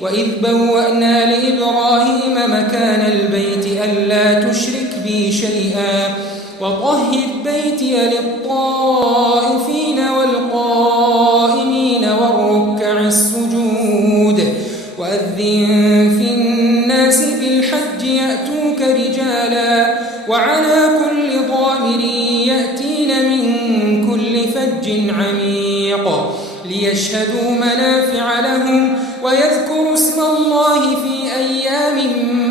وإذ بوأنا لإبراهيم مكان البيت ألا تشرك بي شيئا وطهر بيتي للطائفين والقائمين والركع السجود وأذن في الناس بالحج يأتوك رجالا وعلى كل ضامر يأتين من كل فج عميق ليشهدوا منافع لهم ويذكروا اسم الله في أيام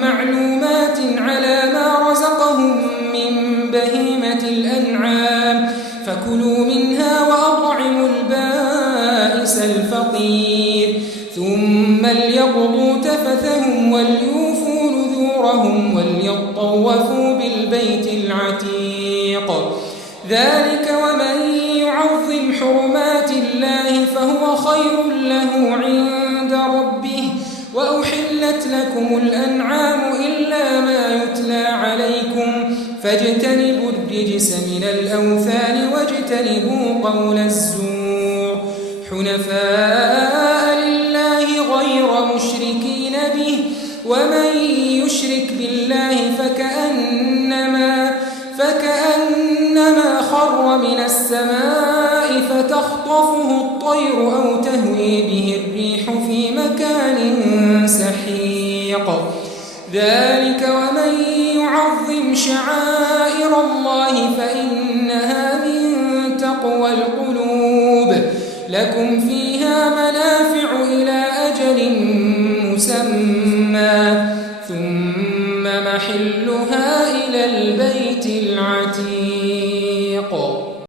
معلومات على ما رزقهم من بهيمة الأنعام فكلوا منها وأطعموا البائس الفقير ثم ليقضوا تفثهم وليوفوا نذورهم وليطوفوا بالبيت العتيق ذلك ومن يعظم حرمات الله فهو خير له عند ربه وأحلت لكم الأنعام إلا ما يتلى عليكم فاجتنبوا الرجس من الأوثان واجتنبوا قول الزور حنفاء لله غير مشركين به ومن يشرك بالله فكأنما خر من السماء فتخطفه الطير أو تهوي به الريح في مكان سحيق ذلك ومن يعظم شعائر الله فإنها من تقوى القلوب لكم فيها منافع إلى أجل